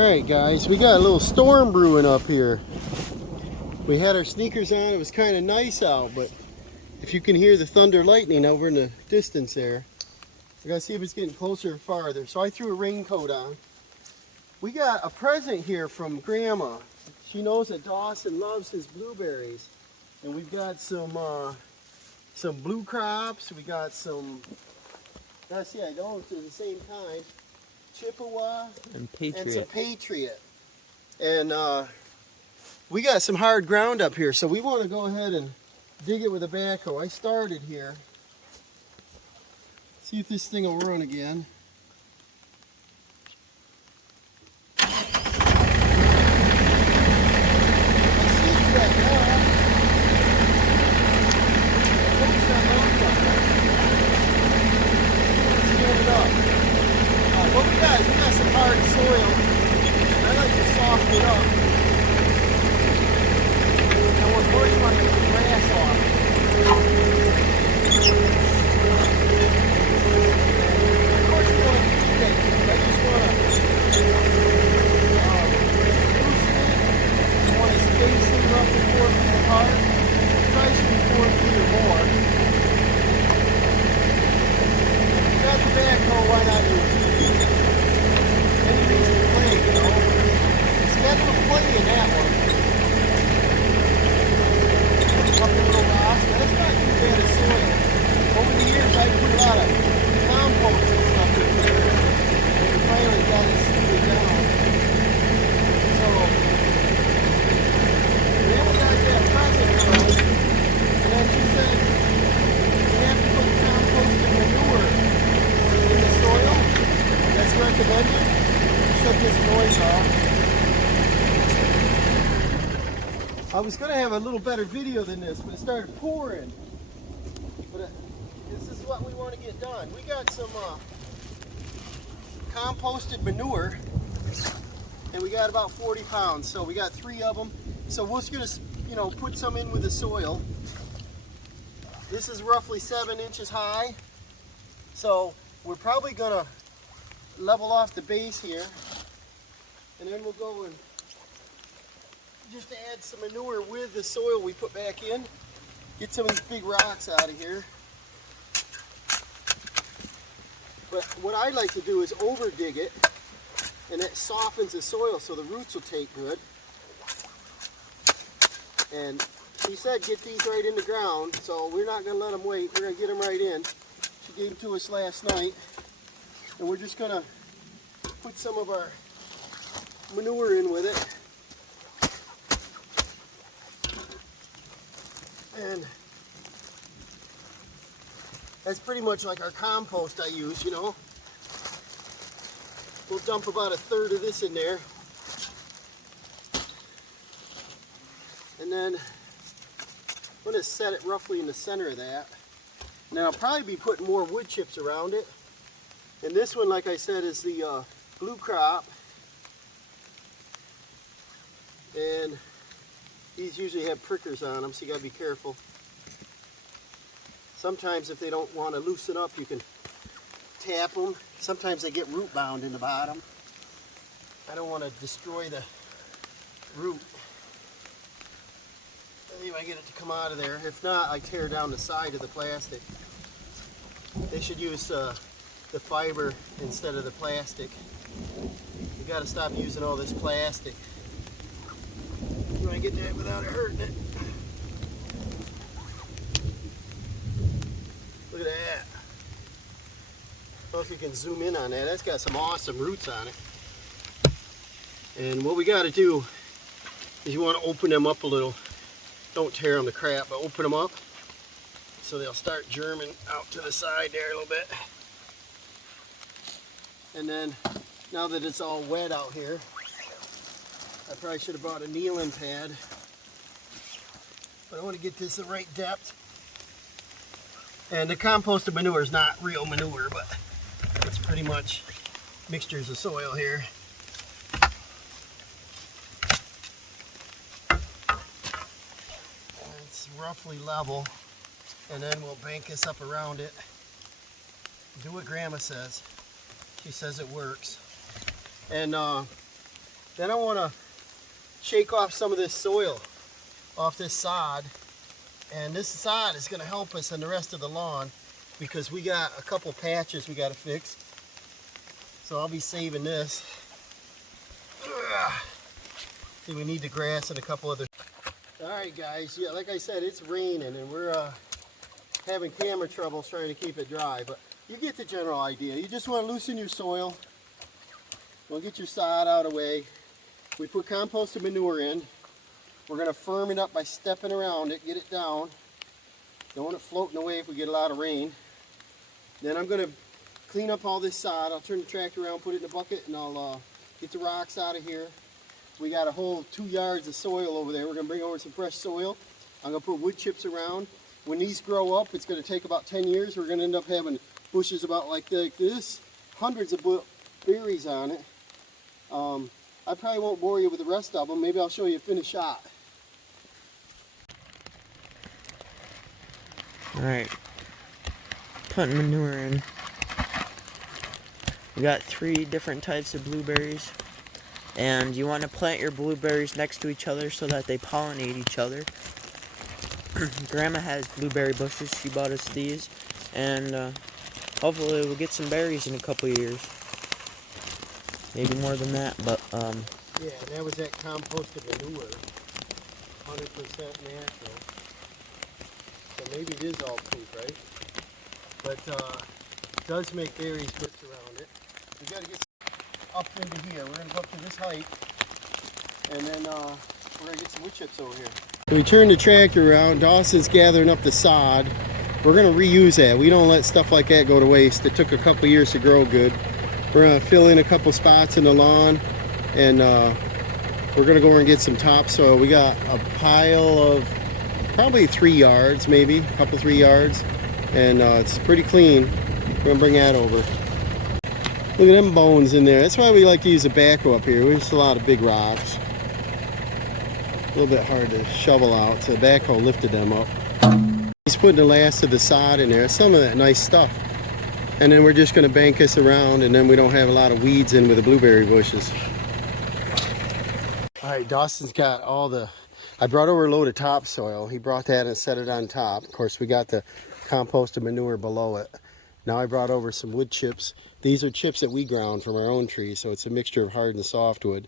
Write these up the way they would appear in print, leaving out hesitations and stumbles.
Alright guys, we got a little storm brewing up here. We had our sneakers on, it was kind of nice out, but if you can hear the thunder lightning over in the distance there, I gotta see if it's getting closer or farther. So I threw a raincoat on. We got a present here from Grandma. She knows that Dawson loves his blueberries. And we've got some blue crops, we got some, those are the same kind, Chippewa and Patriot. And some Patriot. And we got some hard ground up here, so we want to go ahead and dig it with a backhoe. I started here. See if this thing will run again. What we got is we got some hard soil. I like to soften it up. And we're first going to get the grass off. Of course, we don't have to do that. I just want to loosen it. I want to space it roughly 4 feet apart. Try to be 4 feet or more. Got the backhoe, why not use it? Any reason to play, you know? It's got a little play in that one. A couple little rocks. That's not too bad of soil. Over the years, I put a lot of compost and stuff in there. And we finally got it smoothed down. So, Grandma got that present for us. And then she said, you have to put compost and manure in the soil. That's recommended. Shut this noise off. I was going to have a little better video than this, but it started pouring. But this is what we want to get done. We got some composted manure, and we got about 40 pounds. So we got 3 of them. So we're just going to, put some in with the soil. This is roughly 7 inches high. So we're probably going to level off the base here, and then we'll go and just add some manure with the soil we put back in. Get some of these big rocks out of here. But what I like to do is over dig it, and it softens the soil so the roots will take good. And she said get these right in the ground, so we're not going to let them wait. We're going to get them right in. She gave them to us last night. And we're just going to put some of our manure in with it. And that's pretty much like our compost I use, We'll dump about 1/3 of this in there. And then I'm going to set it roughly in the center of that. And then I'll probably be putting more wood chips around it. And this one, like I said, is the blue crop. And these usually have prickers on them, so you gotta be careful. Sometimes if they don't want to loosen up, you can tap them. Sometimes they get root bound in the bottom. I don't want to destroy the root. If I get it to come out of there. If not, I tear down the side of the plastic. They should use the fiber instead of the plastic. You got to stop using all this plastic. You want to get that without it hurting it. Look at that. I don't know if you can zoom in on that. That's got some awesome roots on it. And what we got to do is you want to open them up a little. Don't tear them to crap, but open them up so they'll start germing out to the side there a little bit. And then, now that it's all wet out here, I probably should have brought a kneeling pad. But I want to get this the right depth. And the composted manure is not real manure, but it's pretty much mixtures of soil here. And it's roughly level. And then we'll bank this up around it. Do what Grandma says. She says it works. And Then I want to shake off some of this soil off this sod. And this sod is going to help us in the rest of the lawn because we got a couple patches we got to fix. So I'll be saving this. See, we need the grass and a couple other. Alright guys, yeah, like I said, it's raining and we're having camera troubles trying to keep it dry, but you get the general idea. You just want to loosen your soil. We'll get your sod out of the way. We put compost and manure in. We're going to firm it up by stepping around it, get it down. Don't want it floating away if we get a lot of rain. Then I'm going to clean up all this sod. I'll turn the tractor around, put it in a bucket, and I'll get the rocks out of here. We got a whole 2 yards of soil over there. We're going to bring over some fresh soil. I'm going to put wood chips around. When these grow up, it's going to take about 10 years. We're going to end up having bushes about like this, hundreds of berries on it. I probably won't bore you with the rest of them. Maybe I'll show you a finished shot. Alright, putting manure in. We got 3 different types of blueberries. And you want to plant your blueberries next to each other so that they pollinate each other. Grandma has blueberry bushes. She bought us these. And hopefully we'll get some berries in a couple of years. Maybe more than that, but yeah, that was that composted manure. 100% natural. So maybe it is all proof, right? But it does make berries good around it. We got to get up into here. We're going to go up to this height, and then we're going to get some wood chips over here. We turn the tractor around. Dawson's gathering up the sod. We're going to reuse that. We don't let stuff like that go to waste. It took a couple years to grow good. We're going to fill in a couple spots in the lawn, and we're going to go over and get some topsoil. We got a pile of probably 3 yards, maybe, a couple 3 yards, and it's pretty clean. We're going to bring that over. Look at them bones in there. That's why we like to use a backhoe up here. There's a lot of big rocks. A little bit hard to shovel out, so the backhoe lifted them up. He's putting the last of the sod in there. Some of that nice stuff. And then we're just going to bank this around, and then we don't have a lot of weeds in with the blueberry bushes. All right, Dawson's got all the... I brought over a load of topsoil. He brought that and set it on top. Of course, we got the compost and manure below it. Now I brought over some wood chips. These are chips that we ground from our own tree, so it's a mixture of hard and softwood.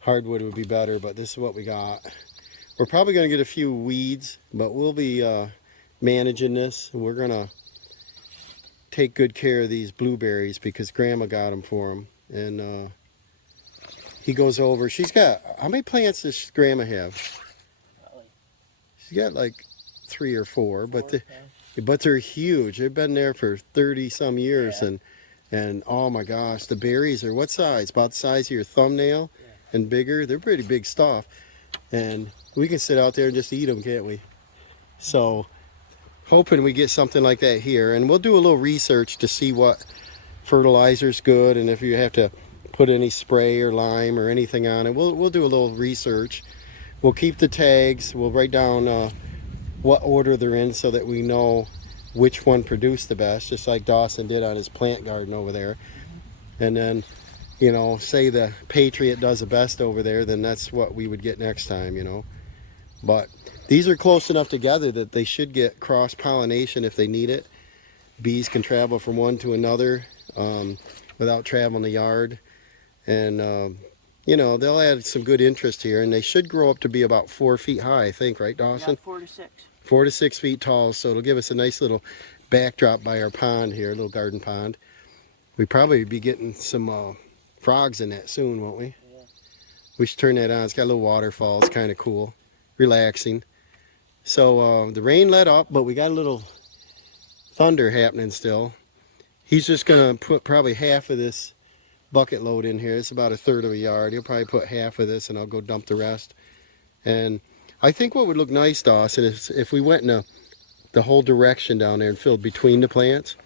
Hardwood would be better, but this is what we got. We're probably going to get a few weeds, but we'll be managing this. We're going to take good care of these blueberries because Grandma got them for him. And he goes over. She's got, how many plants does Grandma have? She's got like 3 or 4, but they're huge. They've been there for 30 some years. Yeah. And oh my gosh, the berries are what size? About the size of your thumbnail. Yeah. And bigger. They're pretty big stuff. And we can sit out there and just eat them, can't we? So hoping we get something like that here, and we'll do a little research to see what fertilizer's good, and if you have to put any spray or lime or anything on it. We'll do a little research. We'll keep the tags. We'll write down what order they're in so that we know which one produced the best, just like Dawson did on his plant garden over there. And then, you know, say the Patriot does the best over there, then that's what we would get next time, you know. But these are close enough together that they should get cross-pollination if they need it. Bees can travel from one to another without traveling the yard. And, you know, they'll add some good interest here. And they should grow up to be about 4 feet high, I think, right, Dawson? Yeah, 4 to 6. 4 to 6 feet tall. So it'll give us a nice little backdrop by our pond here, a little garden pond. We probably be getting some frogs in that soon, won't we? Yeah. We should turn that on. It's got a little waterfall. It's kind of cool. Relaxing. So the rain let up, but we got a little thunder happening still. He's just going to put probably half of this bucket load in here. It's about 1/3 of a yard. He'll probably put half of this, and I'll go dump the rest. And I think what would look nice, Dawson, is if we went in the whole direction down there and filled between the plants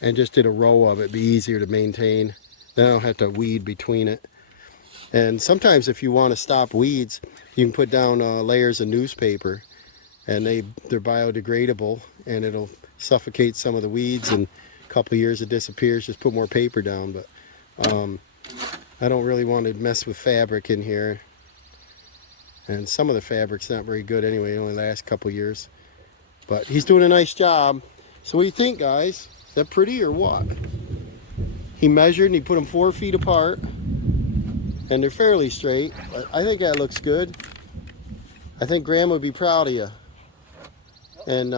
and just did a row of it. It'd be easier to maintain. Then I don't have to weed between it. And sometimes if you want to stop weeds, you can put down layers of newspaper, and they're biodegradable, and it'll suffocate some of the weeds, and a couple of years it disappears. Just put more paper down. But I don't really want to mess with fabric in here. And some of the fabric's not very good anyway, it only lasts a couple years. But he's doing a nice job. So what do you think, guys? Is that pretty or what? He measured and he put them 4 feet apart. And they're fairly straight. But I think that looks good. I think Grandma would be proud of you. And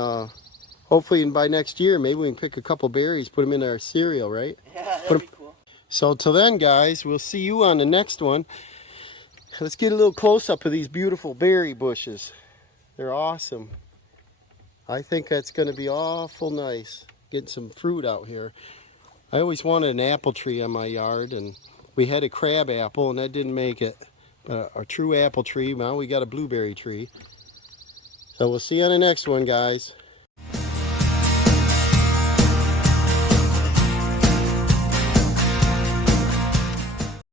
hopefully by next year, maybe we can pick a couple berries, put them in our cereal, right? Yeah, that'd be cool. So till then, guys, we'll see you on the next one. Let's get a little close-up of these beautiful berry bushes. They're awesome. I think that's going to be awful nice, getting some fruit out here. I always wanted an apple tree on my yard, and we had a crab apple, and that didn't make it. But a true apple tree, now we got a blueberry tree. So we'll see you on the next one, guys.